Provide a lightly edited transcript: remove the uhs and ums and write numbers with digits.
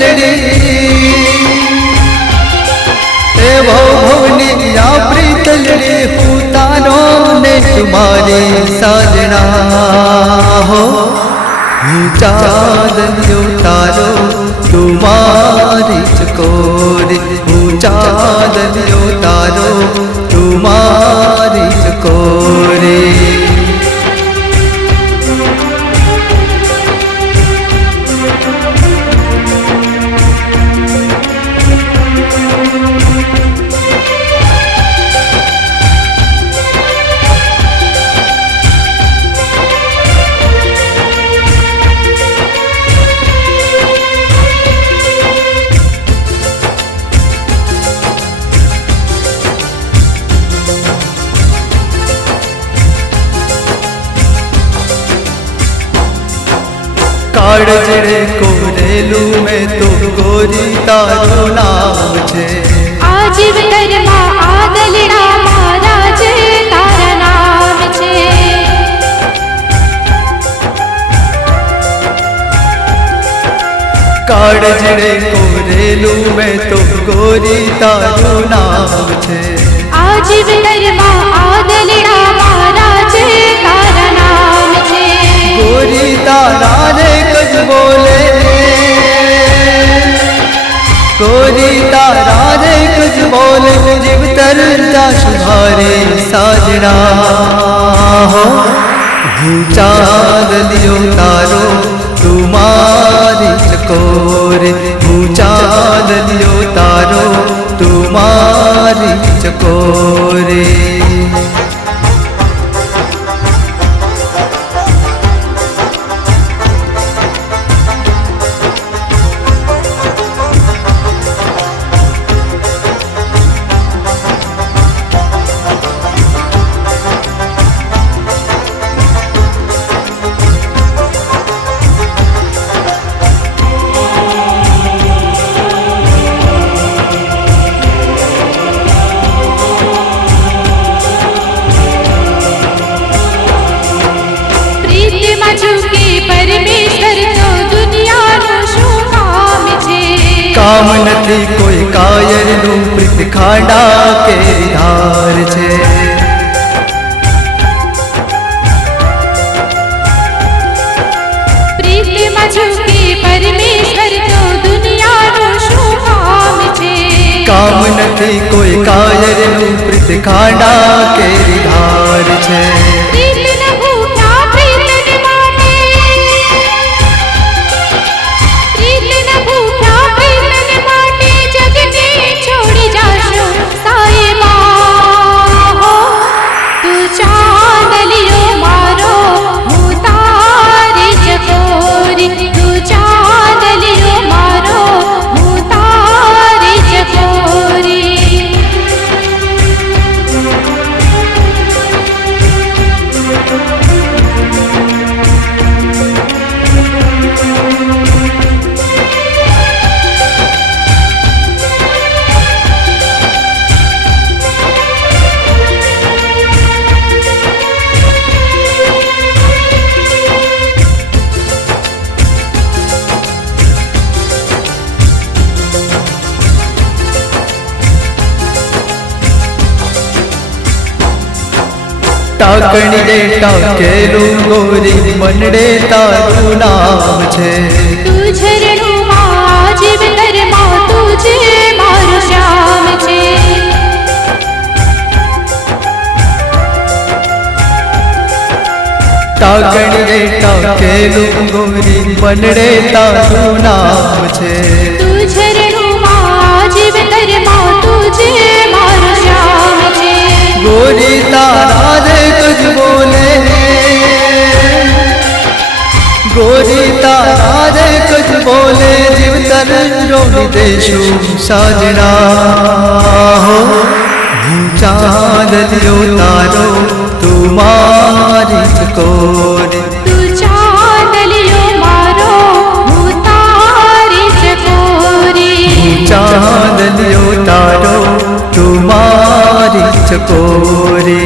प्रीतलड़ी ए भवनी या प्रीतलड़ी पूतानो ने तुम्हारे साजना हो चांदनियो तारो तुम्हारी चकोरी चांदनियो तारो तुम्हारी चकोरी काळजड़े कोरेलू में तो गोरी तारो नाम छे आजीव धर्मा आदलड़ा मारा जे तारा नाम छे काळजड़े कोरेलू में तो गोरी तारो नाम छे आजीव धर्मा आदलड़ा मारा जे तारा नाम छे गोरी तारा रे कज बोले गोरी तारा रे कज बोले जीव तरता सुधारे साजना हो चांदलियो तारो तुम्हारी चकोरे चांदलियो तारो तुम्हारी चकोरे काम नथी कोई कायर नु प्रीत खाड़ा के धार छे प्रीत मझुकी परमेश्वर तो दुनिया नु शू काम छे काम नथी कोई कायर नु प्रीत खाड़ा के धार छे टाकणी रे टाकेलू गोरी मनडे तारू नाम छे तू झरणू मां जीव धर्मा तुझे मारो श्याम छे टाकणी रे टाकेलू गोरी मनडे तारू नाम छे तू झरणू मां जीव धर्मा तुझे मारो श्याम छे गोरी तारा रे कुछ बोले गोरी तारा रे कुछ बोले जीव तर रोनी देशु साजना हो चांदलियो तारो तुम्हारी चकोरी तू चांदलियो मारो तारी चकोरी चांदलियो तारो तुम्हारी चकोरी।